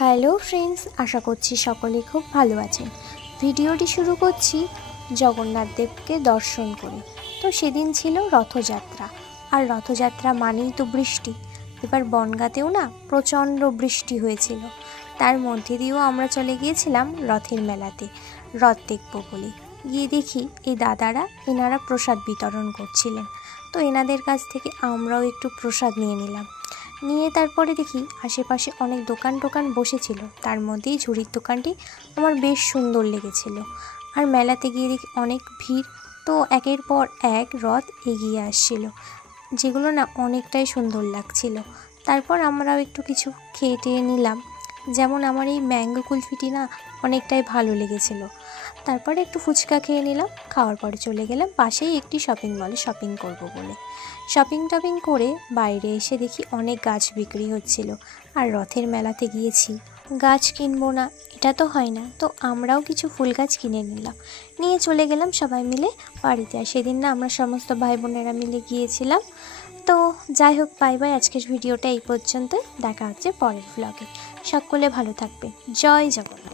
Hello friends, আশা করছি সকলে খুব ভালো আছেন। ভিডিওটি শুরু করছি জগন্নাথ দেবকে দর্শন করে। তো সেদিন ছিল রথযাত্রা, আর রথযাত্রা মানেই তো বৃষ্টি। এবার বনগাঁতেও না প্রচণ্ড বৃষ্টি হয়েছিল। তার মধ্যে দিয়েও আমরা চলে গিয়েছিলাম রথের মেলাতে রথ দেখবো বলে। গিয়ে দেখি এই দাদারা এনারা প্রসাদ বিতরণ করছিলেন। তো এনাদের কাছ থেকে আমরাও একটু প্রসাদ নিয়ে নিলাম। নিয়ে তারপরে দেখি আশেপাশে অনেক দোকান বসেছিল, তার মধ্যেই ঝুড়ির দোকানটি আমার বেশ সুন্দর লেগেছিল। আর মেলাতে গিয়ে দেখি অনেক ভিড়। তো একের পর এক রথ এগিয়ে আসছিল, যেগুলো না অনেকটাই সুন্দর লাগছিল। তারপর আমরাও একটু কিছু খেয়ে টেয়ে নিলাম। যেমন আমার এই ম্যাঙ্গো কুলফিটি না অনেকটাই ভালো লেগেছিল। তারপরে একটু ফুচকা খেয়ে নিলাম। খাওয়ার পরে চলে গেলাম পাশেই একটি শপিং মলে শপিং করব বলে। শপিং করে বাইরে এসে দেখি অনেক গাছ বিক্রি হচ্ছিল। আর রথের মেলাতে গিয়েছি, গাছ কিনবো না এটা তো হয় না। তো আমরাও কিছু ফুল গাছ কিনে নিলাম, নিয়ে চলে গেলাম সবাই মিলে বাড়িতে। আর সেদিন না আমরা সমস্ত ভাই বোনেরা মিলে গিয়েছিলাম। তো যাই হোক, বাই বাই। আজকের ভিডিওটা এই পর্যন্তই, দেখা হচ্ছে পরের ভ্লগে। সকলে ভালো থাকবেন। জয় জগন্নাথ।